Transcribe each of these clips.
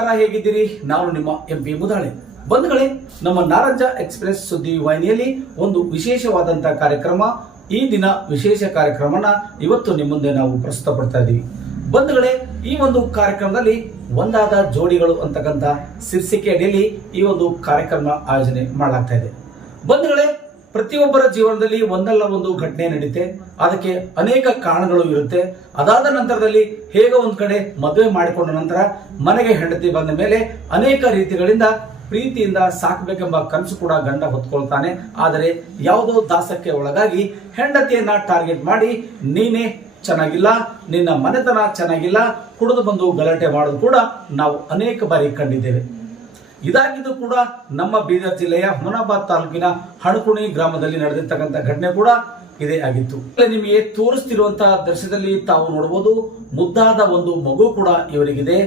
ನಮಸ್ಕಾರ, ಹೇಗಿದ್ದೀರಿ? ನಾನು ನಿಮ್ಮ MP ಮುದಾಳೆ. ಬಂಧುಗಳೇ, ನಮ್ಮ ನಾರಂಜ ಎಕ್ಸ್ಪ್ರೆಸ್ ಸುದ್ದಿ ವಾಹಿನಿಯಲ್ಲಿ ಒಂದು ವಿಶೇಷವಾದಂತಹ ಕಾರ್ಯಕ್ರಮ, ಈ ದಿನ ವಿಶೇಷ ಕಾರ್ಯಕ್ರಮನ ಇವತ್ತು ನಿಮ್ಮ ಮುಂದೆ ನಾವು ಪ್ರಸ್ತುತಪಡ್ತಾ ಇದ್ದೀವಿ. ಬಂಧುಗಳೇ, ಈ ಒಂದು ಕಾರ್ಯಕ್ರಮದಲ್ಲಿ ಒಂದಾದ ಜೋಡಿಗಳು ಅಂತಕ್ಕಂಥ ಶೀರ್ಷಿಕೆ ಅಡಿಯಲ್ಲಿ ಈ ಒಂದು ಕಾರ್ಯಕ್ರಮ ಆಯೋಜನೆ ಮಾಡಲಾಗ್ತಾ ಇದೆ. ಬಂಧುಗಳೇ, ಪ್ರತಿಯೊಬ್ಬರ ಜೀವನದಲ್ಲಿ ಒಂದಲ್ಲ ಒಂದು ಘಟನೆ ನಡೀತೆ. ಅದಕ್ಕೆ ಅನೇಕ ಕಾರಣಗಳು ಇರುತ್ತೆ. ಅದಾದ ನಂತರದಲ್ಲಿ ಹೇಗೋ ಒಂದ್ ಕಡೆ ಮದುವೆ ಮಾಡಿಕೊಂಡ ನಂತರ ಮನೆಗೆ ಹೆಂಡತಿ ಬಂದ ಮೇಲೆ ಅನೇಕ ರೀತಿಗಳಿಂದ ಪ್ರೀತಿಯಿಂದ ಸಾಕಬೇಕೆಂಬ ಕನಸು ಕೂಡ ಗಂಡ ಹೊತ್ಕೊಳ್ತಾನೆ. ಆದರೆ ಯಾವುದೋ ದಾಸಕ್ಕೆ ಒಳಗಾಗಿ ಹೆಂಡತಿಯನ್ನ ಟಾರ್ಗೆಟ್ ಮಾಡಿ, ನೀನೇ ಚೆನ್ನಾಗಿಲ್ಲ, ನಿನ್ನ ಮನೆತನ ಚೆನ್ನಾಗಿಲ್ಲ, ಕುಡಿದು ಬಂದು ಗಲಾಟೆ ಮಾಡೋದು ಕೂಡ ನಾವು ಅನೇಕ ಬಾರಿ ಕಂಡಿದ್ದೇವೆ. ಇದಾಗಿದ್ದು ಕೂಡ ನಮ್ಮ ಬೀದರ್ ಜಿಲ್ಲೆಯ ಹುಮನಾಬಾದ್ ತಾಲೂಕಿನ ಹಣಕುಣಿ ಗ್ರಾಮದಲ್ಲಿ ನಡೆದಿರ್ತಕ್ಕಂಥ ಘಟನೆ ಕೂಡ ಇದೇ ಆಗಿತ್ತು. ನಿಮಗೆ ತೋರಿಸ್ತಿರುವಂತಹ ದೃಶ್ಯದಲ್ಲಿ ತಾವು ನೋಡಬಹುದು, ಮುದ್ದಾದ ಒಂದು ಮಗು ಕೂಡ ಇವರಿಗಿದೆ.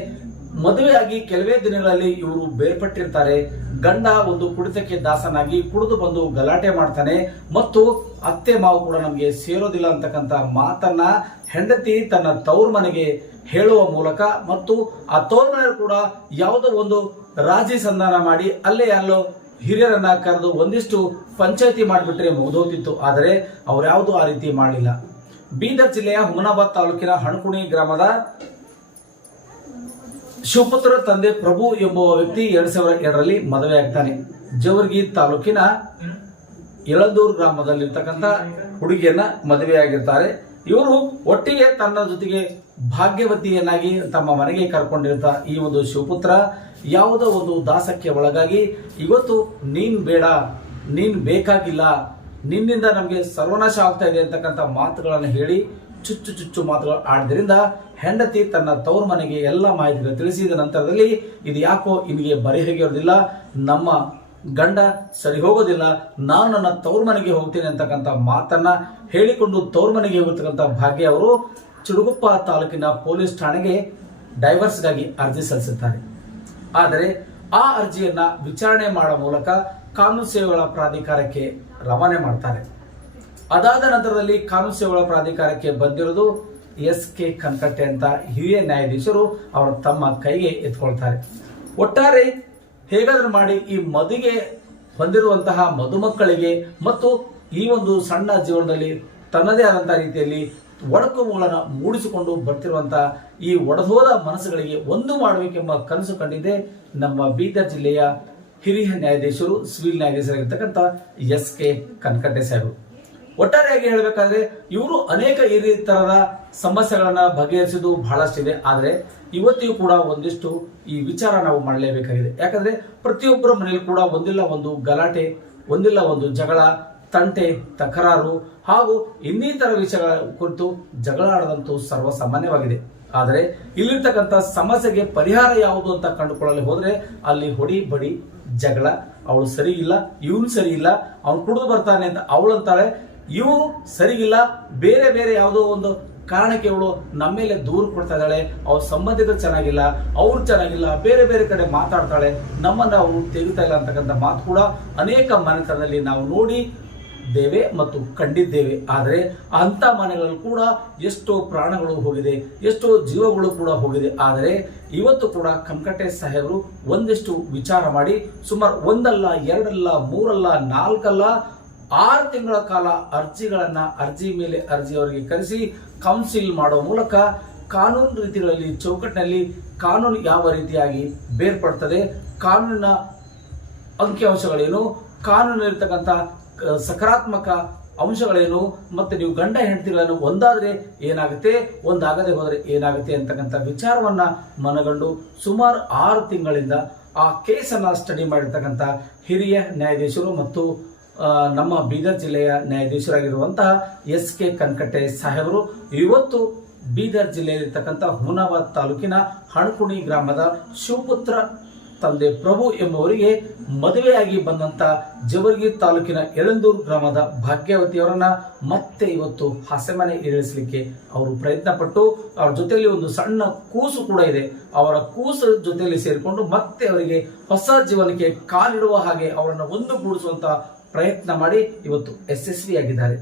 ಮದುವೆಯಾಗಿ ಕೆಲವೇ ದಿನಗಳಲ್ಲಿ ಇವರು ಬೇರ್ಪಟ್ಟಿರ್ತಾರೆ. ಗಂಡ ಒಂದು ಕುಡಿತಕ್ಕೆ ದಾಸನಾಗಿ ಕುಡಿದು ಬಂದು ಗಲಾಟೆ ಮಾಡ್ತಾನೆ ಮತ್ತು ಅತ್ತೆ ಮಾವು ಕೂಡ ನಮಗೆ ಸೇರೋದಿಲ್ಲ ಅಂತಕ್ಕಂಥ ಮಾತನ್ನ ಹೆಂಡತಿ ತನ್ನ ತವ್ರ ಮನೆಗೆ ಹೇಳುವ ಮೂಲಕ ಮತ್ತು ಆ ತವ್ರ ಮನೆ ಕೂಡ ಯಾವುದೋ ಒಂದು ರಾಜಿ ಸಂಧಾನ ಮಾಡಿ ಅಲ್ಲೇ ಅಲ್ಲೋ ಹಿರಿಯರನ್ನ ಕರೆದು ಒಂದಿಷ್ಟು ಪಂಚಾಯತಿ ಮಾಡಿಬಿಟ್ರೆ ಮುಗಿದೋತಿತ್ತು. ಆದರೆ ಅವ್ರ್ಯಾವುದು ಆ ರೀತಿ ಮಾಡಲಿಲ್ಲ. ಬೀದರ್ ಜಿಲ್ಲೆಯ ಹುಮನಾಬಾದ್ ತಾಲೂಕಿನ ಹಣಕುಣಿ ಗ್ರಾಮದ ಶಿವಪುತ್ರ ತಂದೆ ಪ್ರಭು ಎಂಬುವ ವ್ಯಕ್ತಿ 2002ರಲ್ಲಿ ಮದುವೆ ಆಗ್ತಾನೆ. ಜವರ್ಗಿ ತಾಲೂಕಿನ ಯಳಂದೂರು ಗ್ರಾಮದಲ್ಲಿರ್ತಕ್ಕಂಥ ಹುಡುಗಿಯನ್ನ ಮದುವೆಯಾಗಿರ್ತಾರೆ. ಇವರು ಒಟ್ಟಿಗೆ ತನ್ನ ಜೊತೆಗೆ ಭಾಗ್ಯವತಿಯನ್ನಾಗಿ ತಮ್ಮ ಮನೆಗೆ ಕರ್ಕೊಂಡಿರ್ತ ಈ ಒಂದು ಶಿವಪುತ್ರ ಯಾವುದೋ ಒಂದು ದಾಸಕ್ಕೆ ಒಳಗಾಗಿ ಇವತ್ತು ನೀನ್ ಬೇಡ, ನೀನ್ ಬೇಕಾಗಿಲ್ಲ, ನಿನ್ನಿಂದ ನಮಗೆ ಸರ್ವನಾಶ ಆಗ್ತಾ ಇದೆ ಅಂತಕ್ಕಂಥ ಮಾತುಗಳನ್ನು ಹೇಳಿ ಚುಚ್ಚು ಚುಚ್ಚು ಮಾತುಗಳು ಆಡಿದ್ರಿಂದ ಹೆಂಡತಿ ತನ್ನ ತವ್ರ ಮನೆಗೆ ಎಲ್ಲ ಮಾಹಿತಿಗಳು ತಿಳಿಸಿದ ನಂತರದಲ್ಲಿ ಇದು ಯಾಕೋ ಇಲ್ಲಿಗೆ ಬರೆಹೊಗೆಯೋದಿಲ್ಲ, ನಮ್ಮ ಗಂಡ ಸರಿ ಹೋಗೋದಿಲ್ಲ, ನಾನು ನನ್ನ ತವ್ರ ಮನೆಗೆ ಹೋಗ್ತೇನೆ ಅಂತಕ್ಕಂಥ ಮಾತನ್ನ ಹೇಳಿಕೊಂಡು ತವ್ರ ಮನೆಗೆ ಹೋಗಿರ್ತಕ್ಕಂಥ ಭಾಗ್ಯ ಅವರು ಚಿಡುಗುಪ್ಪ ತಾಲೂಕಿನ ಪೊಲೀಸ್ ಠಾಣೆಗೆ ಡೈವರ್ಸ್ಗಾಗಿ ಅರ್ಜಿ ಸಲ್ಲಿಸುತ್ತಾರೆ. ಆದರೆ ಆ ಅರ್ಜಿಯನ್ನ ವಿಚಾರಣೆ ಮಾಡುವ ಮೂಲಕ ಕಾನೂನು ಸೇವೆಗಳ ಪ್ರಾಧಿಕಾರಕ್ಕೆ ರವಾನೆ ಮಾಡ್ತಾರೆ. ಅದಾದ ನಂತರದಲ್ಲಿ ಕಾನೂನು ಸೇವೆಗಳ ಪ್ರಾಧಿಕಾರಕ್ಕೆ ಬಂದಿರೋದು SK ಕನ್ಕಟ್ಟೆ ಅಂತ ಹಿರಿಯ ನ್ಯಾಯಾಧೀಶರು ಅವರ ತಮ್ಮ ಕೈಗೆ ಎತ್ಕೊಳ್ತಾರೆ. ಒಟ್ಟಾರೆ ಹೇಗಾದ್ರೂ ಮಾಡಿ ಈ ಮದುವೆ ಹೊಂದಿರುವಂತಹ ಮದುಮಕ್ಕಳಿಗೆ ಮತ್ತು ಈ ಒಂದು ಸಣ್ಣ ಜೀವನದಲ್ಲಿ ತನ್ನದೇ ಆದಂತಹ ರೀತಿಯಲ್ಲಿ ಒಡಕುಗಳನ್ನು ಮೂಡಿಸಿಕೊಂಡು ಬರ್ತಿರುವಂತಹ ಈ ಒಡೆದೋದ ಮನಸ್ಸುಗಳಿಗೆ ಒಂದು ಮಾಡಬೇಕೆಂಬ ಕನಸು ಕಂಡಿದೆ ನಮ್ಮ ಬೀದರ್ ಜಿಲ್ಲೆಯ ಹಿರಿಯ ನ್ಯಾಯಾಧೀಶರು, ಸಿವಿಲ್ ನ್ಯಾಯಾಧೀಶರಾಗಿರ್ತಕ್ಕಂಥ SK ಕನ್ಕಟ್ಟೆ ಸಾಹೇಬರು. ಒಟ್ಟಾರೆಯಾಗಿ ಹೇಳಬೇಕಾದ್ರೆ ಇವರು ಅನೇಕ ಈ ತರದ ಸಮಸ್ಯೆಗಳನ್ನ ಬಗೆಹರಿಸಿದ್ದು ಬಹಳಷ್ಟಿದೆ. ಆದರೆ ಇವತ್ತಿಗೂ ಕೂಡ ಒಂದಿಷ್ಟು ಈ ವಿಚಾರ ನಾವು ಮಾಡಲೇಬೇಕಾಗಿದೆ. ಯಾಕಂದ್ರೆ ಪ್ರತಿಯೊಬ್ಬರ ಮನೆಯಲ್ಲಿ ಕೂಡ ಒಂದಿಲ್ಲ ಒಂದು ಗಲಾಟೆ, ಒಂದಿಲ್ಲ ಒಂದು ಜಗಳ, ತಂಟೆ, ತಕರಾರು ಹಾಗೂ ಇನ್ನಿತರ ವಿಷಯಗಳ ಕುರಿತು ಜಗಳ ಆಡದಂತೂ ಸರ್ವಸಾಮಾನ್ಯವಾಗಿದೆ. ಆದರೆ ಇಲ್ಲಿರ್ತಕ್ಕಂಥ ಸಮಸ್ಯೆಗೆ ಪರಿಹಾರ ಯಾವುದು ಅಂತ ಕಂಡುಕೊಳ್ಳಲು ಹೋದ್ರೆ ಅಲ್ಲಿ ಹೊಡಿ ಬಡಿ ಜಗಳ, ಅವಳು ಸರಿ ಇಲ್ಲ, ಇವನು ಸರಿ ಇಲ್ಲ, ಅವನು ಕುಡಿದು ಬರ್ತಾನೆ ಅಂತ ಅವಳು ಅಂತಾಳೆ, ಇವು ಸರಿಗಿಲ್ಲ, ಬೇರೆ ಬೇರೆ ಯಾವುದೋ ಒಂದು ಕಾರಣಕ್ಕೆ ಅವಳು ನಮ್ಮ ಮೇಲೆ ದೂರು ಕೊಡ್ತಾ ಇದ್ದಾಳೆ, ಅವ್ರ ಸಂಬಂಧಿಕರು ಚೆನ್ನಾಗಿಲ್ಲ, ಅವ್ರು ಚೆನ್ನಾಗಿಲ್ಲ, ಬೇರೆ ಬೇರೆ ಕಡೆ ಮಾತಾಡ್ತಾಳೆ, ನಮ್ಮನ್ನ ಅವರು ತೆಗಿತಾ ಇಲ್ಲ ಅಂತಕ್ಕಂಥ ಮಾತು ಕೂಡ ಅನೇಕ ಮನೆತನದಲ್ಲಿ ನಾವು ನೋಡಿದ್ದೇವೆ ಮತ್ತು ಕಂಡಿದ್ದೇವೆ. ಆದರೆ ಅಂತ ಮನೆಗಳಲ್ಲಿ ಕೂಡ ಎಷ್ಟೋ ಪ್ರಾಣಗಳು ಹೋಗಿದೆ, ಎಷ್ಟೋ ಜೀವಗಳು ಕೂಡ ಹೋಗಿದೆ. ಆದರೆ ಇವತ್ತು ಕೂಡ ಕನ್ಕಟ್ಟೆ ಸಾಹೇಬರು ಒಂದಿಷ್ಟು ವಿಚಾರ ಮಾಡಿ ಸುಮಾರು ಒಂದಲ್ಲ, ಎರಡಲ್ಲ, ಮೂರಲ್ಲ, ನಾಲ್ಕಲ್ಲ, 6 ತಿಂಗಳ ಕಾಲ ಅರ್ಜಿ ಮೇಲೆ ಅರ್ಜಿ ಅವರಿಗೆ ಕರೆಸಿ ಕೌನ್ಸಿಲ್ ಮಾಡುವ ಮೂಲಕ ಕಾನೂನು ರೀತಿಗಳಲ್ಲಿ ಚೌಕಟ್ಟಿನಲ್ಲಿ ಕಾನೂನು ಯಾವ ರೀತಿಯಾಗಿ ಬೇರ್ಪಡ್ತದೆ, ಕಾನೂನಿನ ಅಂಕಿಅಂಶಗಳೇನು, ಕಾನೂನಿರ್ತಕ್ಕಂಥ ಸಕಾರಾತ್ಮಕ ಅಂಶಗಳೇನು, ಮತ್ತೆ ನೀವು ಗಂಡ ಹೆಂಡತಿಗಳನ್ನು ಒಂದಾದ್ರೆ ಏನಾಗುತ್ತೆ, ಒಂದಾಗದೆ ಹೋದರೆ ಏನಾಗುತ್ತೆ ಅಂತಕ್ಕಂಥ ವಿಚಾರವನ್ನ ಮನಗಂಡು ಸುಮಾರು 6 ತಿಂಗಳಿಂದ ಆ ಕೇಸನ್ನ ಸ್ಟಡಿ ಮಾಡಿರ್ತಕ್ಕಂಥ ಹಿರಿಯ ನ್ಯಾಯಾಧೀಶರು ಮತ್ತು ನಮ್ಮ ಬೀದರ್ ಜಿಲ್ಲೆಯ ನ್ಯಾಯಾಧೀಶರಾಗಿರುವಂತಹ SK ಕನ್ಕಟ್ಟೆ ಸಾಹೇಬರು ಇವತ್ತು ಬೀದರ್ ಜಿಲ್ಲೆಯಲ್ಲಿರ್ತಕ್ಕಂಥ ಹುಮನಾಬಾದ್ ತಾಲೂಕಿನ ಹಣಕುಣಿ ಗ್ರಾಮದ ಶಿವಪುತ್ರ ತಂದೆ ಪ್ರಭು ಎಂಬುವರಿಗೆ ಮದುವೆಯಾಗಿ ಬಂದಂತ ಜವರ್ಗಿ ತಾಲೂಕಿನ ಯಳಂದೂರು ಗ್ರಾಮದ ಭಾಗ್ಯವತಿಯವರನ್ನ ಮತ್ತೆ ಇವತ್ತು ಹಸೆಮನೆ ಇಳಿಸಲಿಕ್ಕೆ ಅವರು ಪ್ರಯತ್ನ ಪಟ್ಟು ಅವರ ಜೊತೆಯಲ್ಲಿ ಒಂದು ಸಣ್ಣ ಕೂಸು ಕೂಡ ಇದೆ, ಅವರ ಕೂಸು ಜೊತೆಯಲ್ಲಿ ಸೇರಿಕೊಂಡು ಮತ್ತೆ ಅವರಿಗೆ ಹೊಸ ಜೀವನಕ್ಕೆ ಕಾಲಿಡುವ ಹಾಗೆ ಅವರನ್ನು ಒಂದುಗೂಡಿಸುವಂತ ಪ್ರಯತ್ನ ಮಾಡಿ ಇವತ್ತು ಯಶಸ್ವಿಯಾಗಿದ್ದಾರೆ.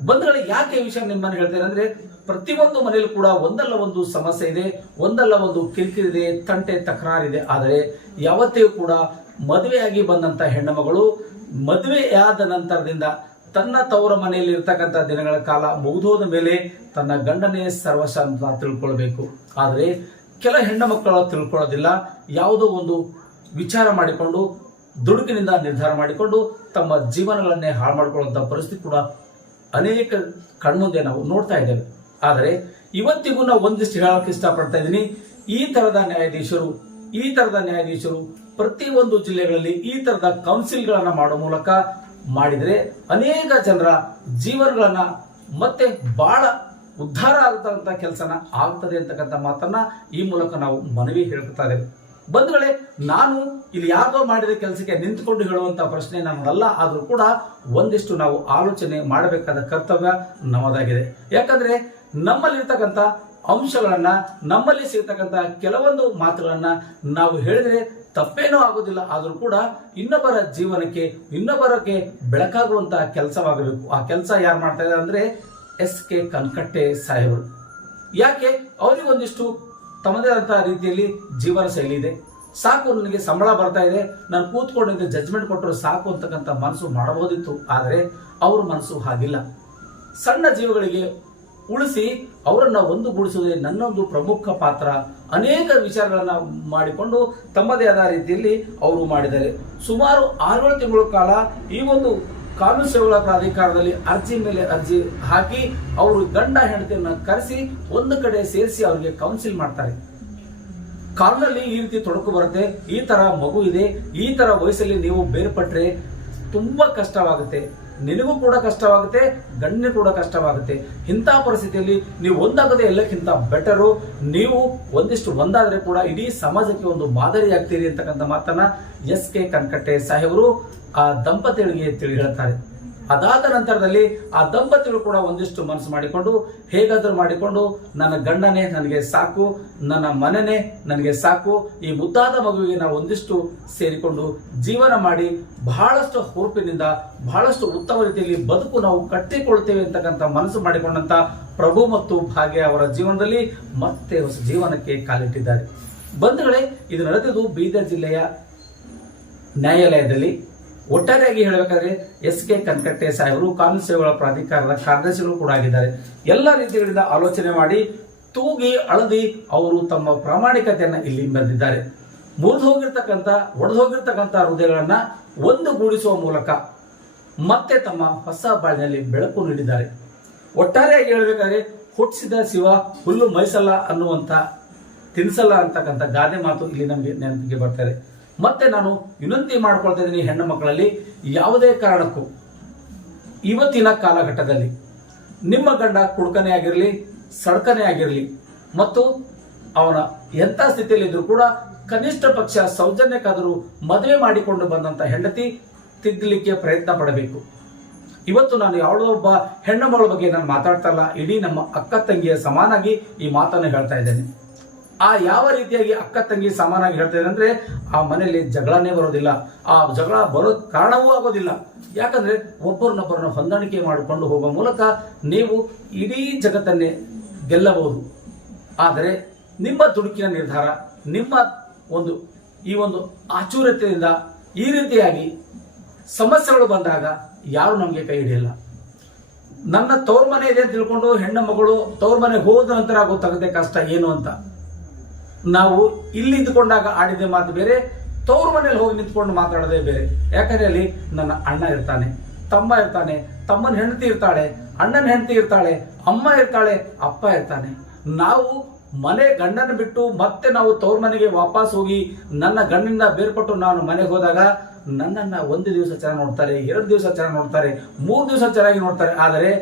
ಬಂಧುಗಳೇ, ಯಾಕೆ ಈ ವಿಷಯ ನಿಮ್ಮನ್ನು ಹೇಳ್ತೇನೆ ಅಂದ್ರೆ, ಪ್ರತಿಯೊಂದು ಮನೆಯಲ್ಲೂ ಕೂಡ ಒಂದಲ್ಲ ಒಂದು ಸಮಸ್ಯೆ ಇದೆ, ಒಂದಲ್ಲ ಒಂದು ಕಿರಿಕಿರಿ ಇದೆ, ತಂಟೆ ತಕರಾರಿದೆ. ಆದರೆ ಯಾವತ್ತಿಗೂ ಕೂಡ ಮದುವೆಯಾಗಿ ಬಂದಂತ ಹೆಣ್ಣು ಮಗಳು ಮದುವೆಯಾದ ನಂತರದಿಂದ ತನ್ನ ತವರ ಮನೆಯಲ್ಲಿ ಇರ್ತಕ್ಕಂಥ ದಿನಗಳ ಕಾಲ ಮುಗಿದೋದ ಮೇಲೆ ತನ್ನ ಗಂಡನೇ ಸರ್ವಸ್ವ ಅಂತ ತಿಳ್ಕೊಳ್ಬೇಕು. ಆದರೆ ಕೆಲ ಹೆಣ್ಣು ಮಕ್ಕಳು ತಿಳ್ಕೊಳ್ಳೋದಿಲ್ಲ. ಯಾವುದೋ ಒಂದು ವಿಚಾರ ಮಾಡಿಕೊಂಡು ದುಡುಕಿನಿಂದ ನಿರ್ಧಾರ ಮಾಡಿಕೊಂಡು ತಮ್ಮ ಜೀವನಗಳನ್ನೇ ಹಾಳು ಮಾಡಿಕೊಳ್ಳುವಂಥ ಪರಿಸ್ಥಿತಿ ಕೂಡ ಅನೇಕ ಕಣ್ಮುಂದೆ ನಾವು ನೋಡ್ತಾ ಇದ್ದೇವೆ. ಆದರೆ ಇವತ್ತಿಗೂ ನಾವು ಒಂದಿಷ್ಟು ಹೇಳಕ್ಕೆ ಇಷ್ಟಪಡ್ತಾ ಇದ್ದೀನಿ, ಈ ತರದ ನ್ಯಾಯಾಧೀಶರು ಪ್ರತಿಯೊಂದು ಜಿಲ್ಲೆಗಳಲ್ಲಿ ಈ ತರದ ಕೌನ್ಸಿಲ್ಗಳನ್ನ ಮಾಡೋ ಮೂಲಕ ಮಾಡಿದರೆ ಅನೇಕ ಜನರ ಜೀವನಗಳನ್ನ ಮತ್ತೆ ಬಹಳ ಉದ್ಧಾರ ಆಗತಕ್ಕಂಥ ಕೆಲಸನ ಆಗ್ತದೆ ಅಂತಕ್ಕಂಥ ಮಾತನ್ನ ಈ ಮೂಲಕ ನಾವು ಮನವಿ ಹೇಳ್ತಾ ಇದ್ದೇವೆ. ಬಂಧುಗಳೇ, ನಾನು ಇಲ್ಲಿ ಯಾರೋ ಮಾಡಿದ ಕೆಲಸಕ್ಕೆ ನಿಂತುಕೊಂಡು ಹೇಳುವಂತ ಪ್ರಶ್ನೆ ನಮ್ಮದಲ್ಲ. ಆದ್ರೂ ಕೂಡ ಒಂದಿಷ್ಟು ನಾವು ಆಲೋಚನೆ ಮಾಡಬೇಕಾದ ಕರ್ತವ್ಯ ನಮ್ಮದಾಗಿದೆ. ಯಾಕಂದ್ರೆ ನಮ್ಮಲ್ಲಿರ್ತಕ್ಕಂಥ ಅಂಶಗಳನ್ನ, ನಮ್ಮಲ್ಲಿ ಸಿಗ್ತಕ್ಕಂಥ ಕೆಲವೊಂದು ಮಾತುಗಳನ್ನ ನಾವು ಹೇಳಿದ್ರೆ ತಪ್ಪೇನೂ ಆಗೋದಿಲ್ಲ. ಆದ್ರೂ ಕೂಡ ಇನ್ನೊಬ್ಬರ ಜೀವನಕ್ಕೆ, ಇನ್ನೊಬ್ಬರಕ್ಕೆ ಬೆಳಕಾಗುವಂತಹ ಕೆಲಸವಾಗಬೇಕು. ಆ ಕೆಲಸ ಯಾರು ಮಾಡ್ತಾ ಇದ್ದಾರೆ ಅಂದ್ರೆ SK ಕನ್ಕಟ್ಟೆ ಸಾಹೇಬರು. ಯಾಕೆ? ಅವರಿಗೆ ಒಂದಿಷ್ಟು ತಮ್ಮದೇ ಆದಂತಹ ರೀತಿಯಲ್ಲಿ ಜೀವನ ಶೈಲಿ ಇದೆ. ಸಾಕು, ನನಗೆ ಸಂಬಳ ಬರ್ತಾ ಇದೆ, ನಾನು ಕೂತ್ಕೊಂಡಿದ್ದೆ ಜಡ್ಜ್ಮೆಂಟ್ ಕೊಟ್ಟರು ಸಾಕು ಅಂತಕ್ಕಂಥ ಮನಸ್ಸು ಮಾಡಬಹುದಿತ್ತು. ಆದರೆ ಅವ್ರ ಮನಸ್ಸು ಹಾಗಿಲ್ಲ. ಸಣ್ಣ ಜೀವಗಳಿಗೆ ಉಳಿಸಿ ಅವರನ್ನ ಒಂದುಗೂಡಿಸುವುದೇ ನನ್ನೊಂದು ಪ್ರಮುಖ ಪಾತ್ರ. ಅನೇಕ ವಿಚಾರಗಳನ್ನ ಮಾಡಿಕೊಂಡು ತಮ್ಮದೇ ಆದ ರೀತಿಯಲ್ಲಿ ಅವರು ಮಾಡಿದ್ದಾರೆ. ಸುಮಾರು 6-7 ತಿಂಗಳ ಕಾಲ ಈ ಒಂದು ಕಾನೂನು ಸೇವೆಗಳ ಪ್ರಾಧಿಕಾರದಲ್ಲಿ ಅರ್ಜಿ ಮೇಲೆ ಅರ್ಜಿ ಹಾಕಿ ಅವರು ಗಂಡ ಹೆಂಡತಿಯನ್ನ ಕರೆಸಿ ಒಂದು ಕಡೆ ಸೇರಿಸಿ ಅವರಿಗೆ ಕೌನ್ಸಿಲ್ ಮಾಡ್ತಾರೆ. ಕಾನೂನಲ್ಲಿ ಈ ರೀತಿ ತೊಡಕು ಬರುತ್ತೆ, ಈ ತರ ಮಗು ಇದೆ, ಈ ತರ ವಯಸ್ಸಲ್ಲಿ ನೀವು ಬೇರ್ಪಟ್ರೆ ತುಂಬಾ ಕಷ್ಟವಾಗುತ್ತೆ, ನಿನಗೂ ಕೂಡ ಕಷ್ಟವಾಗುತ್ತೆ, ಗಂಡನಿಗೂ ಕೂಡ ಕಷ್ಟವಾಗುತ್ತೆ. ಇಂಥ ಪರಿಸ್ಥಿತಿಯಲ್ಲಿ ನೀವು ಒಂದಾಗದೆ ಎಲ್ಲಕ್ಕಿಂತ ಬೆಟರು, ನೀವು ಒಂದಿಷ್ಟು ಒಂದಾದ್ರೆ ಕೂಡ ಇಡೀ ಸಮಾಜಕ್ಕೆ ಒಂದು ಮಾದರಿ ಆಗ್ತೀರಿ ಅಂತಕ್ಕಂಥ ಮಾತನ್ನ SK ಕನ್ಕಟ್ಟೆ ಸಾಹೇಬರು ಆ ದಂಪತಿಗಳಿಗೆ ತಿಳಿ ಹೇಳ್ತಾರೆ. ಅದಾದ ನಂತರದಲ್ಲಿ ಆ ದಂಪತಿಗಳು ಕೂಡ ಒಂದಿಷ್ಟು ಮನಸ್ಸು ಮಾಡಿಕೊಂಡು ಹೇಗಾದ್ರೂ ಮಾಡಿಕೊಂಡು ನನ್ನ ಗಂಡನೇ ನನಗೆ ಸಾಕು, ನನ್ನ ಮನೆನೇ ನನಗೆ ಸಾಕು, ಈ ಮುದ್ದಾದ ಮಗುವಿಗೆ ನಾವು ಒಂದಿಷ್ಟು ಸೇರಿಕೊಂಡು ಜೀವನ ಮಾಡಿ ಬಹಳಷ್ಟು ಹುರುಪಿನಿಂದ ಬಹಳಷ್ಟು ಉತ್ತಮ ರೀತಿಯಲ್ಲಿ ಬದುಕು ನಾವು ಕಟ್ಟಿಕೊಳ್ತೇವೆ ಅಂತಕ್ಕಂಥ ಮನಸ್ಸು ಮಾಡಿಕೊಂಡಂತ ಪ್ರಭು ಮತ್ತು ಭಾಗ್ಯ ಅವರ ಜೀವನದಲ್ಲಿ ಮತ್ತೆ ಹೊಸ ಜೀವನಕ್ಕೆ ಕಾಲಿಟ್ಟಿದ್ದಾರೆ. ಬಂಧುಗಳೇ, ಇದು ನಡೆದಿದ್ದು ಬೀದರ್ ಜಿಲ್ಲೆಯ ನ್ಯಾಯಾಲಯದಲ್ಲಿ. ಒಟ್ಟಾರೆಯಾಗಿ ಹೇಳಬೇಕಾದ್ರೆ SK ಕನ್ಕಟ್ಟೆ ಸಾಹೇಬರು ಕಾನೂನು ಸೇವೆಗಳ ಪ್ರಾಧಿಕಾರದ ಕಾರ್ಯದರ್ಶಿಗಳು ಕೂಡ ಆಗಿದ್ದಾರೆ. ಎಲ್ಲ ರೀತಿಗಳಿಂದ ಆಲೋಚನೆ ಮಾಡಿ ತೂಗಿ ಅಳದಿ ಅವರು ತಮ್ಮ ಪ್ರಾಮಾಣಿಕತೆಯನ್ನ ಇಲ್ಲಿ ಮೆರೆದಿದ್ದಾರೆ. ಒಡೆದೋಗಿರ್ತಕ್ಕಂಥ ಹೃದಯಗಳನ್ನ ಒಂದುಗೂಡಿಸುವ ಮೂಲಕ ಮತ್ತೆ ತಮ್ಮ ಹೊಸ ಬಾಳಿನಲ್ಲಿ ಬೆಳಕು ನೀಡಿದ್ದಾರೆ. ಒಟ್ಟಾರೆಯಾಗಿ ಹೇಳಬೇಕಾದ್ರೆ ಹುಟ್ಟಿಸಿದ ಶಿವ ಹುಲ್ಲು ಮೈಸಲ್ಲ ಅನ್ನುವಂತ ತಿನ್ಸಲ್ಲ ಅಂತಕ್ಕಂಥ ಗಾದೆ ಮಾತು ಇಲ್ಲಿ ನಮಗೆ ನೆನಪಿಗೆ ಬರ್ತಾರೆ. ಮತ್ತೆ ನಾನು ವಿನಂತಿ ಮಾಡ್ಕೊಳ್ತಾ ಇದ್ದೀನಿ, ಹೆಣ್ಣು ಮಕ್ಕಳಲ್ಲಿ ಯಾವುದೇ ಕಾರಣಕ್ಕೂ ಇವತ್ತಿನ ಕಾಲಘಟ್ಟದಲ್ಲಿ ನಿಮ್ಮ ಗಂಡ ಕುಡ್ಕನೇ ಆಗಿರಲಿ, ಸಡ್ಕನೇ ಆಗಿರಲಿ, ಮತ್ತು ಅವನ ಎಂಥ ಸ್ಥಿತಿಯಲ್ಲಿ ಇದ್ರೂ ಕೂಡ ಕನಿಷ್ಠ ಪಕ್ಷ ಸೌಜನ್ಯಕ್ಕಾದರೂ ಮದುವೆ ಮಾಡಿಕೊಂಡು ಬಂದಂತ ಹೆಂಡತಿ ತಿದ್ದಲಿಕ್ಕೆ ಪ್ರಯತ್ನ ಪಡಬೇಕು. ಇವತ್ತು ನಾನು ಯಾವುದೋ ಒಬ್ಬ ಹೆಣ್ಣು ಮಗಳ ಬಗ್ಗೆ ನಾನು ಮಾತಾಡ್ತಾ ಇಲ್ಲ, ಇಡೀ ನಮ್ಮ ಅಕ್ಕ ತಂಗಿಯ ಸಮಾನಾಗಿ ಈ ಮಾತನ್ನು ಹೇಳ್ತಾ ಇದ್ದೇನೆ. ಆ ಯಾವ ರೀತಿಯಾಗಿ ಅಕ್ಕ ತಂಗಿ ಸಮಾನಾಗಿ ಹೇಳ್ತಾ ಇದ್ದಾರೆ ಅಂದ್ರೆ ಆ ಮನೆಯಲ್ಲಿ ಜಗಳನೇ ಬರೋದಿಲ್ಲ, ಆ ಜಗಳ ಬರೋ ಕಾರಣವೂ ಆಗೋದಿಲ್ಲ. ಯಾಕಂದ್ರೆ ಒಬ್ಬರನ್ನೊಬ್ಬರನ್ನ ಹೊಂದಾಣಿಕೆ ಮಾಡಿಕೊಂಡು ಹೋಗುವ ಮೂಲಕ ನೀವು ಇಡೀ ಜಗತ್ತನ್ನೇ ಗೆಲ್ಲಬಹುದು. ಆದರೆ ನಿಮ್ಮ ದುಡುಕಿನ ನಿರ್ಧಾರ, ನಿಮ್ಮ ಈ ಒಂದು ಆಚೂರ್ಯತೆಯಿಂದ ಈ ರೀತಿಯಾಗಿ ಸಮಸ್ಯೆಗಳು ಬಂದಾಗ ಯಾರು ನಮಗೆ ಕೈ ಹಿಡಿಯಲ್ಲ. ನನ್ನ ತವ್ರ ಮನೆ ಇದೆ ಅಂತ ತಿಳ್ಕೊಂಡು ಹೆಣ್ಣು ಮಗಳು ತವ್ರ ಮನೆ ಹೋದ ನಂತರ ಗೊತ್ತಾಗುತ್ತೆ ಕಷ್ಟ ಏನು ಅಂತ. ನಾವು ಇಲ್ಲಿ ನಿಂತ್ಕೊಂಡಾಗ ಆಡಿದ ಮಾತು ಬೇರೆ, ತವ್ರ ಮನೇಲಿ ಹೋಗಿ ನಿಂತ್ಕೊಂಡು ಮಾತಾಡೋದೇ ಬೇರೆ. ಯಾಕಂದ್ರೆ ಅಲ್ಲಿ ನನ್ನ ಅಣ್ಣ ಇರ್ತಾನೆ, ತಮ್ಮ ಇರ್ತಾನೆ, ತಮ್ಮನ ಹೆಂಡತಿ ಇರ್ತಾಳೆ, ಅಣ್ಣನ ಹೆಂಡತಿ ಇರ್ತಾಳೆ, ಅಮ್ಮ ಇರ್ತಾಳೆ, ಅಪ್ಪ ಇರ್ತಾನೆ. ನಾವು ಮನೆ ಗಂಡನ ಬಿಟ್ಟು ಮತ್ತೆ ನಾವು ತವ್ರ ಮನೆಗೆ ವಾಪಸ್ ಹೋಗಿ ನನ್ನ ಗಂಡಿನಿಂದ ಬೇರ್ಪಟ್ಟು ನಾನು ಮನೆಗೆ ಹೋದಾಗ ನನ್ನನ್ನ 1 ದಿವಸ ಚೆನ್ನಾಗಿ ನೋಡ್ತಾರೆ, 2 ದಿವಸ ಚೆನ್ನಾಗಿ ನೋಡ್ತಾರೆ, 3 ದಿವಸ ಚೆನ್ನಾಗಿ ನೋಡ್ತಾರೆ. ಆದರೆ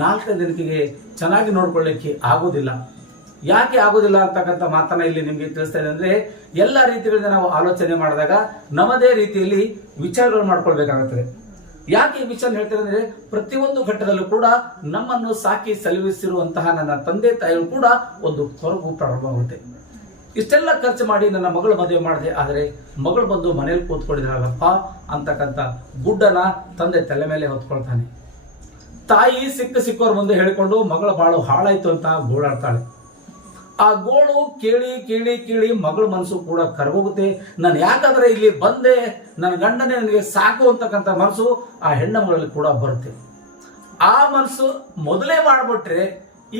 4ನೇ ದಿನಕ್ಕೆ ಚೆನ್ನಾಗಿ ನೋಡ್ಕೊಳ್ಳಿಕ್ಕೆ ಆಗೋದಿಲ್ಲ. ಯಾಕೆ ಆಗೋದಿಲ್ಲ ಅಂತಕ್ಕಂಥ ಮಾತನ್ನ ಇಲ್ಲಿ ನಿಮ್ಗೆ ತಿಳಿಸ್ತಾ ಇದೆ ಅಂದ್ರೆ, ಎಲ್ಲ ರೀತಿಗಳಿಂದ ನಾವು ಆಲೋಚನೆ ಮಾಡಿದಾಗ ನಮ್ಮದೇ ರೀತಿಯಲ್ಲಿ ವಿಚಾರಗಳು ಮಾಡ್ಕೊಳ್ಬೇಕಾಗುತ್ತದೆ. ಯಾಕೆ ಈ ವಿಚಾರ ಹೇಳ್ತಾರೆ ಅಂದ್ರೆ, ಪ್ರತಿಯೊಂದು ಘಟ್ಟದಲ್ಲೂ ಕೂಡ ನಮ್ಮನ್ನು ಸಾಕಿ ಸಲುಹಿಸಿರುವಂತಹ ನನ್ನ ತಂದೆ ತಾಯಿಗಳು ಕೂಡ ಒಂದು ಹೊರಗು ಪ್ರಾರಂಭವಾಗುತ್ತೆ. ಇಷ್ಟೆಲ್ಲ ಖರ್ಚು ಮಾಡಿ ನನ್ನ ಮಗಳು ಮದುವೆ ಮಾಡಿದೆ, ಆದರೆ ಮಗಳು ಬಂದು ಮನೇಲಿ ಕೂತ್ಕೊಂಡಿದ್ರಲ್ಲಪ್ಪ ಅಂತಕ್ಕಂಥ ಗುಡ್ಡನ ತಂದೆ ತಲೆ ಮೇಲೆ ಹೊತ್ಕೊಳ್ತಾನೆ. ತಾಯಿ ಸಿಕ್ಕವ್ರ ಮುಂದೆ ಹೇಳಿಕೊಂಡು ಮಗಳ ಬಾಳು ಹಾಳಾಯ್ತು ಅಂತ ಗೋಳಾಡ್ತಾಳೆ. ಆ ಗೋಳು ಕೇಳಿ ಕೇಳಿ ಕೇಳಿ ಮಗಳ ಮನಸ್ಸು ಕೂಡ ಕರಗೋಗುತ್ತೆ. ನಾನು ಯಾಕಂದ್ರೆ ಇಲ್ಲಿ ಬಂದೆ, ನನ್ನ ಗಂಡನೇ ನನಗೆ ಸಾಕು ಅಂತಕ್ಕಂಥ ಮನಸ್ಸು ಆ ಹೆಣ್ಣ ಮಗಳಲ್ಲಿ ಕೂಡ ಬರುತ್ತೆ. ಆ ಮನಸ್ಸು ಮೊದಲೇ ಮಾಡ್ಬಿಟ್ರೆ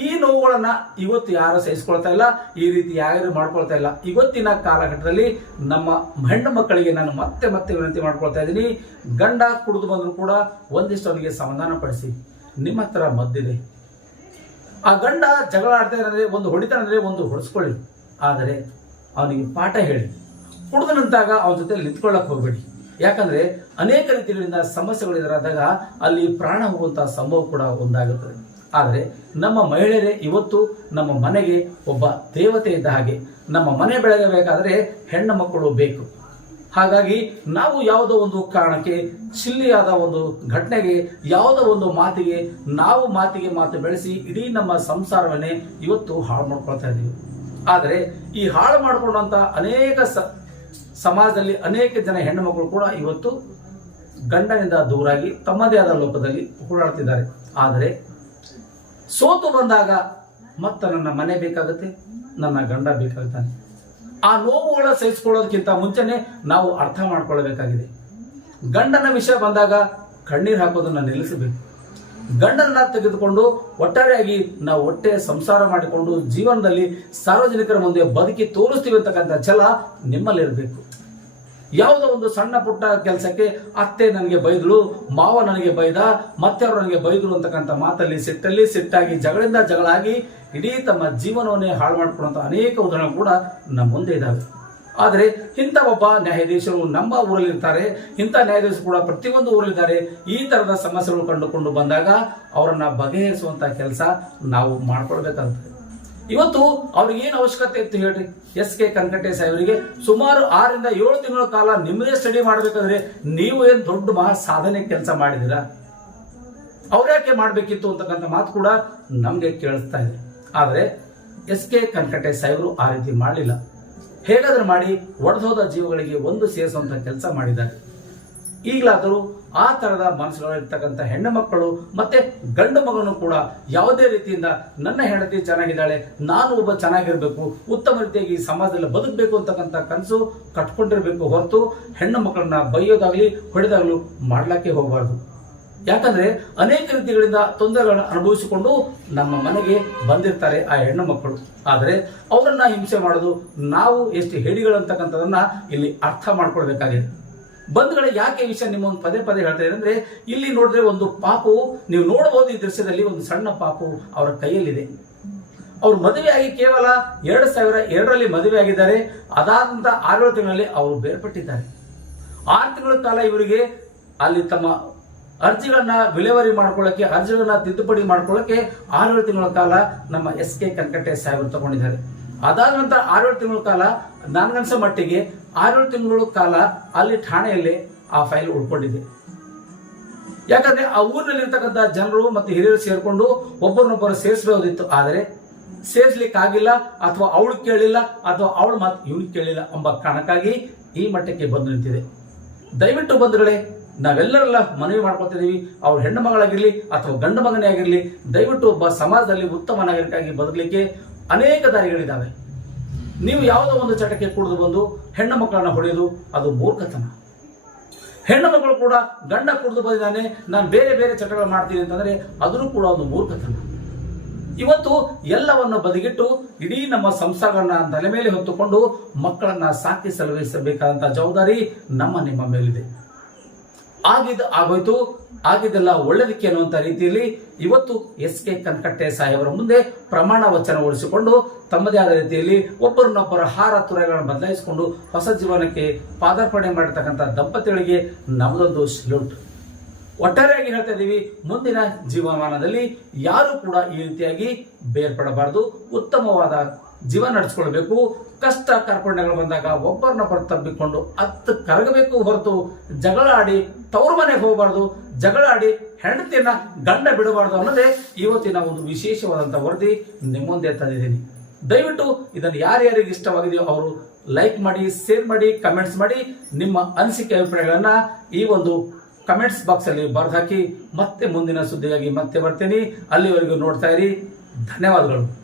ಈ ನೋವುಗಳನ್ನ ಇವತ್ತು ಯಾರು ಸಹಿಸ್ಕೊಳ್ತಾ ಇಲ್ಲ, ಈ ರೀತಿ ಯಾರು ಮಾಡ್ಕೊಳ್ತಾ ಇಲ್ಲ. ಇವತ್ತಿನ ಕಾಲಘಟ್ಟದಲ್ಲಿ ನಮ್ಮ ಹೆಣ್ಣು ಮಕ್ಕಳಿಗೆ ನಾನು ಮತ್ತೆ ಮತ್ತೆ ವಿನಂತಿ ಮಾಡ್ಕೊಳ್ತಾ ಇದ್ದೀನಿ, ಗಂಡ ಕುಡಿದು ಬಂದ್ರು ಕೂಡ ಒಂದಿಷ್ಟು ಅವನಿಗೆ ಸಮಾಧಾನ ಪಡಿಸಿ. ನಿಮ್ಮ ಹತ್ರ ಮದ್ದಿದೆ. ಆ ಗಂಡ ಜಗಳ ಆಡ್ತಾ ಇದ್ರೆ ಒಂದು ಹೊಡಿತಾನಂದ್ರೆ ಒಂದು ಹೊಡೆಸ್ಕೊಳ್ಳಿ, ಆದರೆ ಅವನಿಗೆ ಪಾಠ ಹೇಳಿ. ಕುಡಿದು ನಿಂತಾಗ ಅವನ ಜೊತೆ ನಿಂತ್ಕೊಳ್ಳಕ್ ಹೋಗ್ಬೇಡಿ. ಯಾಕಂದ್ರೆ ಅನೇಕ ರೀತಿಗಳಿಂದ ಸಮಸ್ಯೆಗಳು ಎದುರಾದಾಗ ಅಲ್ಲಿ ಪ್ರಾಣ ಹೋಗುವಂತಹ ಸಂಭವ ಕೂಡ ಒಂದಾಗುತ್ತದೆ. ಆದರೆ ನಮ್ಮ ಮಹಿಳೆಯರೇ ಇವತ್ತು ನಮ್ಮ ಮನೆಗೆ ಒಬ್ಬ ದೇವತೆ ಇದ್ದ ಹಾಗೆ. ನಮ್ಮ ಮನೆ ಬೆಳಗಬೇಕಾದ್ರೆ ಹೆಣ್ಣು ಮಕ್ಕಳು ಬೇಕು. ಹಾಗಾಗಿ ನಾವು ಯಾವುದೋ ಒಂದು ಕಾರಣಕ್ಕೆ ಚಿಲ್ಲಿಯಾದ ಒಂದು ಘಟನೆಗೆ, ಯಾವುದೋ ಒಂದು ಮಾತಿಗೆ ನಾವು ಮಾತು ಬೆಳೆಸಿ ಇಡೀ ನಮ್ಮ ಸಂಸಾರವನ್ನೇ ಇವತ್ತು ಹಾಳು ಮಾಡ್ಕೊಳ್ತಾ ಇದ್ದೀವಿ. ಆದರೆ ಈ ಹಾಳು ಮಾಡಿಕೊಂಡಂತ ಅನೇಕ ಸಮಾಜದಲ್ಲಿ ಅನೇಕ ಜನ ಹೆಣ್ಣು ಮಕ್ಕಳು ಕೂಡ ಇವತ್ತು ಗಂಡನಿಂದ ದೂರಾಗಿ ತಮ್ಮದೇ ಆದ ಲೋಕದಲ್ಲಿ ಓಡಾಡ್ತಿದ್ದಾರೆ. ಆದರೆ ಸೋತು ಬಂದಾಗ ಮತ್ತೆ ನನ್ನ ಮನೆ ಬೇಕಾಗುತ್ತೆ, ನನ್ನ ಗಂಡ ಬೇಕಾಗುತ್ತಾನೆ. ಆ ನೋವುಗಳ ಸಹಿಸಿಕೊಳ್ಳೋದಕ್ಕಿಂತ ಮುಂಚೆನೆ ನಾವು ಅರ್ಥ ಮಾಡ್ಕೊಳ್ಬೇಕಾಗಿದೆ. ಗಂಡನ ವಿಷಯ ಬಂದಾಗ ಕಣ್ಣೀರು ಹಾಕೋದನ್ನ ನಿಲ್ಲಿಸಬೇಕು. ಗಂಡನ ತೆಗೆದುಕೊಂಡು ಒಟ್ಟಾರೆಯಾಗಿ ನಾವು ಹೊಟ್ಟೆ ಸಂಸಾರ ಮಾಡಿಕೊಂಡು ಜೀವನದಲ್ಲಿ ಸಾರ್ವಜನಿಕರ ಮುಂದೆ ಬದುಕಿ ತೋರಿಸ್ತೀವಿ ಅಂತಕ್ಕಂಥ ಛಲ ನಿಮ್ಮಲ್ಲಿರಬೇಕು. ಯಾವುದೋ ಒಂದು ಸಣ್ಣ ಪುಟ್ಟ ಕೆಲಸಕ್ಕೆ ಅತ್ತೆ ನನಗೆ ಬೈದಳು, ಮಾವ ನನಗೆ ಬೈದ, ಮತ್ತೆ ಅವರು ನನಗೆ ಬೈದ್ರು ಅಂತಕ್ಕಂಥ ಮಾತಲ್ಲಿ ಸಿಟ್ಟಾಗಿ ಜಗಳಿಂದ ಜಗಳಾಗಿ ಇಡೀ ತಮ್ಮ ಜೀವನವನ್ನೇ ಹಾಳು ಮಾಡಿಕೊಳ್ಳುವಂತ ಅನೇಕ ಉದಾಹರಣೆ ಕೂಡ ನಮ್ಮ ಮುಂದೆ ಇದ್ದಾವೆ. ಆದರೆ ಇಂಥ ಒಬ್ಬ ನ್ಯಾಯಾಧೀಶರು ನಮ್ಮ ಊರಲ್ಲಿ ಇರ್ತಾರೆ, ಇಂಥ ನ್ಯಾಯಾಧೀಶರು ಕೂಡ ಪ್ರತಿಯೊಂದು ಊರಲ್ಲಿದ್ದಾರೆ. ಈ ತರದ ಸಮಸ್ಯೆಗಳು ಕಂಡುಕೊಂಡು ಬಂದಾಗ ಅವರನ್ನ ಬಗೆಹರಿಸುವಂತ ಕೆಲಸ ನಾವು ಮಾಡ್ಕೊಳ್ಬೇಕಾಗ್ತದೆ. ಇವತ್ತು ಅವ್ರಿಗೆ ಏನು ಅವಶ್ಯಕತೆ ಇತ್ತು ಹೇಳ್ರಿ? SK ಕನ್ಕಟ್ಟೆ ಸಾಹೇಬರಿಗೆ ಸುಮಾರು 6 ರಿಂದ 7 ತಿಂಗಳ ಕಾಲ ನಿಮ್ಮದೇ ಸ್ಟಡಿ ಮಾಡಬೇಕಾದ್ರೆ ನೀವು ಏನು ದೊಡ್ಡ ಮಹಾ ಸಾಧನೆ ಕೆಲಸ ಮಾಡಿದಿರಾ? ಅವ್ರ್ಯಾಕೆ ಮಾಡಬೇಕಿತ್ತು ಅಂತಕ್ಕಂಥ ಮಾತು ಕೂಡ ನಮ್ಗೆ ಕೇಳಿಸ್ತಾ ಇದೆ. ಆದರೆ SK ಕನ್ಕಟ್ಟೆ ಸಾಹೇಬರು ಆ ರೀತಿ ಮಾಡಲಿಲ್ಲ. ಹೇಗಾದ್ರೂ ಮಾಡಿ ಒಡೆದೋದ ಜೀವಗಳಿಗೆ ಒಂದು ಸೇರಿಸುವಂತ ಕೆಲಸ ಮಾಡಿದ್ದಾರೆ. ಈಗಲಾದರೂ ಆ ತರದ ಮನಸ್ಸುಗಳಿರ್ತಕ್ಕಂಥ ಹೆಣ್ಣು ಮಕ್ಕಳು ಮತ್ತೆ ಗಂಡು ಮಗನು ಕೂಡ ಯಾವುದೇ ರೀತಿಯಿಂದ ನನ್ನ ಹೆಂಡತಿ ಚೆನ್ನಾಗಿದ್ದಾಳೆ, ನಾನು ಒಬ್ಬ ಚೆನ್ನಾಗಿರ್ಬೇಕು, ಉತ್ತಮ ರೀತಿಯಾಗಿ ಸಮಾಜದಲ್ಲಿ ಬದುಕಬೇಕು ಅಂತಕ್ಕಂಥ ಕನಸು ಕಟ್ಕೊಂಡಿರ್ಬೇಕು ಹೊರತು ಹೆಣ್ಣು ಮಕ್ಕಳನ್ನ ಬೈಯೋದಾಗ್ಲಿ ಹೊಡೆದಾಗ್ಲೂ ಮಾಡ್ಲಿಕ್ಕೆ ಹೋಗಬಾರ್ದು. ಯಾಕಂದ್ರೆ ಅನೇಕ ರೀತಿಗಳಿಂದ ತೊಂದರೆಗಳನ್ನು ಅನುಭವಿಸಿಕೊಂಡು ನಮ್ಮ ಮನೆಗೆ ಬಂದಿರ್ತಾರೆ ಆ ಹೆಣ್ಣು ಮಕ್ಕಳು. ಆದರೆ ಅವರನ್ನ ಹಿಂಸೆ ಮಾಡೋದು ನಾವು ಎಷ್ಟು ಹೇಡಿಗಳಂತಕ್ಕಂಥದನ್ನ ಇಲ್ಲಿ ಅರ್ಥ ಮಾಡ್ಕೊಳ್ಬೇಕಾಗಿದೆ. ಬಂಧುಗಳೇ, ಯಾಕೆ ವಿಷಯ ನಿಮ್ಮೊಂದು ಪದೇ ಹೇಳ್ತಾ ಇದೆ ಅಂದ್ರೆ, ಇಲ್ಲಿ ನೋಡಿದ್ರೆ ಒಂದು ಪಾಪು, ನೀವು ನೋಡಬಹುದು ಈ ದೃಶ್ಯದಲ್ಲಿ ಒಂದು ಸಣ್ಣ ಪಾಪು ಅವರ ಕೈಯಲ್ಲಿದೆ. ಅವ್ರು ಮದುವೆಯಾಗಿ ಕೇವಲ 2002ರಲ್ಲಿ ಮದುವೆ ಆಗಿದ್ದಾರೆ. ಅದಾದಂತ 6 ತಿಂಗಳಲ್ಲಿ ಅವರು ಬೇರ್ಪಟ್ಟಿದ್ದಾರೆ. 6 ತಿಂಗಳ ಕಾಲ ಇವರಿಗೆ ಅಲ್ಲಿ ತಮ್ಮ ಅರ್ಜಿಗಳನ್ನ ವಿಲೇವಾರಿ ಮಾಡ್ಕೊಳ್ಳಕ್ಕೆ, ಅರ್ಜಿಗಳನ್ನ ತಿದ್ದುಪಡಿ ಮಾಡ್ಕೊಳ್ಳಕ್ಕೆ 6 ತಿಂಗಳ ಕಾಲ ನಮ್ಮ SK ಕನ್ಕಟ್ಟೆ ಸಾಹೇಬರು ತಗೊಂಡಿದ್ದಾರೆ. ಅದಾದ ನಂತರ 6 ತಿಂಗಳ ಕಾಲ ನನಗನ್ಸೋ ಮಟ್ಟಿಗೆ 6 ತಿಂಗಳ ಕಾಲ ಅಲ್ಲಿ ಠಾಣೆಯಲ್ಲಿ ಆ ಫೈಲ್ ಉಳ್ಕೊಂಡಿದೆ. ಯಾಕಂದ್ರೆ ಆ ಊರಿನಲ್ಲಿ ಇರ್ತಕ್ಕಂಥ ಜನರು ಮತ್ತೆ ಹಿರಿಯರು ಸೇರ್ಕೊಂಡು ಒಬ್ಬರನ್ನೊಬ್ಬರು ಸೇರಿಸಬಹುದಿತ್ತು. ಆದರೆ ಸೇರಿಸ್ಲಿಕ್ಕೆ ಆಗಿಲ್ಲ, ಅಥವಾ ಅವಳು ಕೇಳಿಲ್ಲ, ಅಥವಾ ಅವಳು ಮಾತು ಇವಳು ಕೇಳಿಲ್ಲ ಎಂಬ ಕಾರಣಕ್ಕಾಗಿ ಈ ಮಟ್ಟಕ್ಕೆ ಬಂದು ನಿಂತಿದೆ. ದಯವಿಟ್ಟು ಬಂಧುಗಳೇ, ನಾವೆಲ್ಲರೆಲ್ಲ ಮನವಿ ಮಾಡ್ಕೊತಿದೀವಿ, ಅವ್ರ ಹೆಣ್ಣು ಮಗಳಾಗಿರ್ಲಿ ಅಥವಾ ಗಂಡು ಮಗನೇ ಆಗಿರ್ಲಿ, ದಯವಿಟ್ಟು ಒಬ್ಬ ಸಮಾಜದಲ್ಲಿ ಉತ್ತಮ ನಾಗರಿಕಾಗಿ ಬದುಕಲಿಕ್ಕೆ ಅನೇಕ ದಾರಿಗಳಿದ್ದಾವೆ. ನೀವು ಯಾವುದೋ ಒಂದು ಚಟಕ್ಕೆ ಕುಡಿದು ಬಂದು ಹೆಣ್ಣು ಮಕ್ಕಳನ್ನ ಹೊಡೆಯೋದು ಅದು ಮೂರ್ಖತನ. ಹೆಣ್ಣು ಮಕ್ಕಳು ಕೂಡ ಗಂಡ ಕುಡಿದು ಬಂದಿದ್ದಾನೆ, ನಾನು ಬೇರೆ ಚಟಗಳು ಮಾಡ್ತೀನಿ ಅಂತಂದ್ರೆ ಅದನ್ನು ಕೂಡ ಒಂದು ಮೂರ್ಖತನ. ಇವತ್ತು ಎಲ್ಲವನ್ನು ಬದಿಗಿಟ್ಟು ಇಡೀ ನಮ್ಮ ಸಂಸಾರಗಳನ್ನ ತಲೆ ಮೇಲೆ ಹೊತ್ತುಕೊಂಡು ಮಕ್ಕಳನ್ನ ಸಾಕಿ ಸಲಹಿಸಬೇಕಾದಂತಹ ಜವಾಬ್ದಾರಿ ನಿಮ್ಮ ಮೇಲಿದೆ. ಆಗೋಯ್ತು, ಆಗಿದ್ದೆಲ್ಲ ಒಳ್ಳೆದಕ್ಕೆ ಅನ್ನುವಂತ ರೀತಿಯಲ್ಲಿ ಇವತ್ತು SK ಕನ್ಕಟ್ಟೆ ಸಾಹೇಬರ ಮುಂದೆ ಪ್ರಮಾಣ ವಚನ ಹೊರಿಸಿಕೊಂಡು ತಮ್ಮದೇ ಆದ ರೀತಿಯಲ್ಲಿ ಒಬ್ಬರನ್ನೊಬ್ಬರ ಹಾರ ತುರೆಗಳನ್ನು ಬದಲಾಯಿಸಿಕೊಂಡು ಹೊಸ ಜೀವನಕ್ಕೆ ಪಾದಾರ್ಪಣೆ ಮಾಡಿರ್ತಕ್ಕಂಥ ದಂಪತಿಗಳಿಗೆ ನಮ್ಮದೊಂದು ಸಲ್ಯೂಟ್. ಒಟ್ಟಾರೆಯಾಗಿ ಹೇಳ್ತಾ ಇದ್ದೀವಿ, ಮುಂದಿನ ಜೀವಮಾನದಲ್ಲಿ ಯಾರು ಕೂಡ ಈ ರೀತಿಯಾಗಿ ಬೇರ್ಪಡಬಾರದು, ಉತ್ತಮವಾದ ಜೀವನ ನಡೆಸ್ಕೊಳ್ಬೇಕು. ಕಷ್ಟ ಕಾರ್ಪಣ್ಯಗಳು ಬಂದಾಗ ಒಬ್ಬರನ್ನೊಬ್ಬರು ತಬ್ಬಿಕೊಂಡು ಕರಗಬೇಕು ಹೊರತು ಜಗಳ ಆಡಿ ತವರು ಮನೆಗೆ ಹೋಗಬಾರ್ದು, ಜಗಳ ಆಡಿ ಹೆಂಡತಿಯನ್ನ ಗಂಡ ಬಿಡಬಾರ್ದು ಅನ್ನೋದೇ ಇವತ್ತಿನ ಒಂದು ವಿಶೇಷವಾದಂತಹ ವರದಿ ನಿಮ್ಮ ಮುಂದೆ ತಂದಿದ್ದೀನಿ. ದಯವಿಟ್ಟು ಇದನ್ನು ಯಾರ್ಯಾರಿಗೆ ಇಷ್ಟವಾಗಿದೆಯೋ ಅವರು ಲೈಕ್ ಮಾಡಿ, ಶೇರ್ ಮಾಡಿ, ಕಮೆಂಟ್ಸ್ ಮಾಡಿ, ನಿಮ್ಮ ಅನಿಸಿಕೆ ಅಭಿಪ್ರಾಯಗಳನ್ನ ಈ ಒಂದು ಕಮೆಂಟ್ಸ್ ಬಾಕ್ಸ್ ಅಲ್ಲಿ ಬರೆದು ಹಾಕಿ. ಮತ್ತೆ ಮುಂದಿನ ಸುದ್ದಿಗಾಗಿ ಮತ್ತೆ ಬರ್ತೀನಿ. ಅಲ್ಲಿವರೆಗೂ ನೋಡ್ತಾ ಇರಿ. ಧನ್ಯವಾದಗಳು.